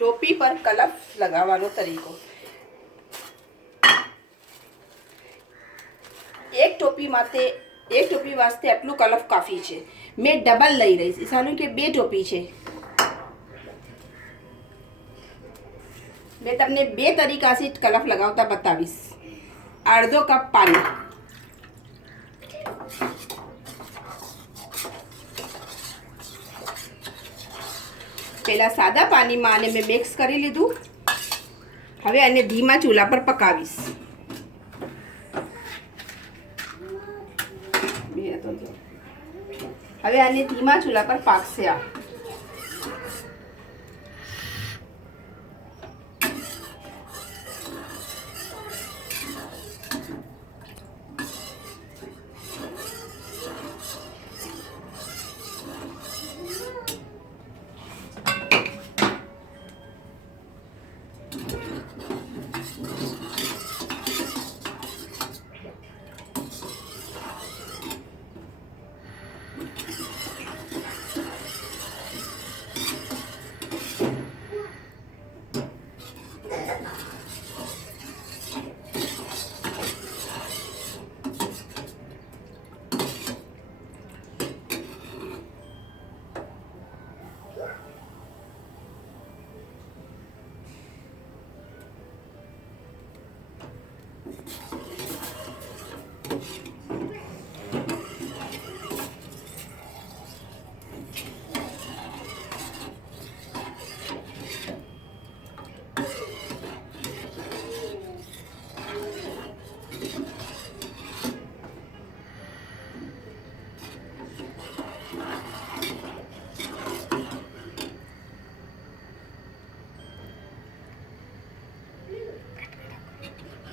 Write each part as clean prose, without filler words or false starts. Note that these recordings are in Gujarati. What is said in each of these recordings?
ટોપી પર કલફ લગાવવાનો તરીકો. એક ટોપી વાસ્તે આટલું કલફ કાફી છે. મેં ડબલ લઈ રહી, સારું કે 2 ટોપી છે. मैं તમને 2 તરીકાથી કલફ લગાવતા બતાવીશ. અડધો કપ પાણી, પહેલા સાદા પાણીમાં આને મેં મિક્સ કરી લીધું. હવે આને ધીમા ચૂલા પર પકાવીશ. હવે આને ધીમા ચૂલા પર પાકશે. આ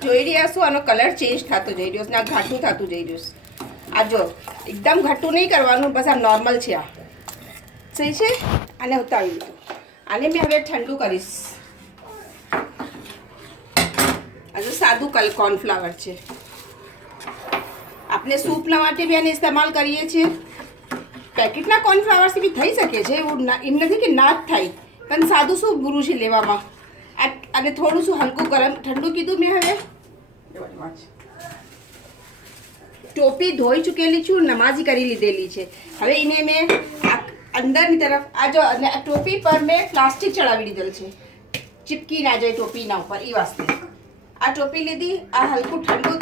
જોઈ રહ્યા છો, આનો કલર ચેન્જ થતો જઈ રહ્યો છે, આ ઘાટું થતું જઈ રહ્યું છે. આ જો એકદમ ઘાટું નહીં કરવાનું, બસ આ નોર્મલ છે. આ સહી છે. આને ઉતારી દીધું. આને મેં હવે ઠંડુ કરીશ. આ જો સાદું કોર્નફ્લાવર છે. આપણે સૂપના માટે બી આને ઇસ્તેમાલ કરીએ છીએ. પેકેટના કોર્નફ્લાવરથી બી થઈ શકે છે, એવું એમ નથી કે ના જ થાય, પણ સાદું શું બુરું છે લેવામાં. અને થોડું શું હલકું ગરમ ઠંડુ કીધું મેં. હવે ટોપી ધોઈ ચૂકેલી છું, નમાજી કરી લીધેલી છે. હવે એને મેં અંદરની તરફ આ ટોપી પર મેં પ્લાસ્ટિક ચડાવી દીધેલ છે, ચીપકી ના જાય ટોપીના ઉપર. એ વાસ્તે આ ટોપી લીધી. આ હલકું ઠંડુ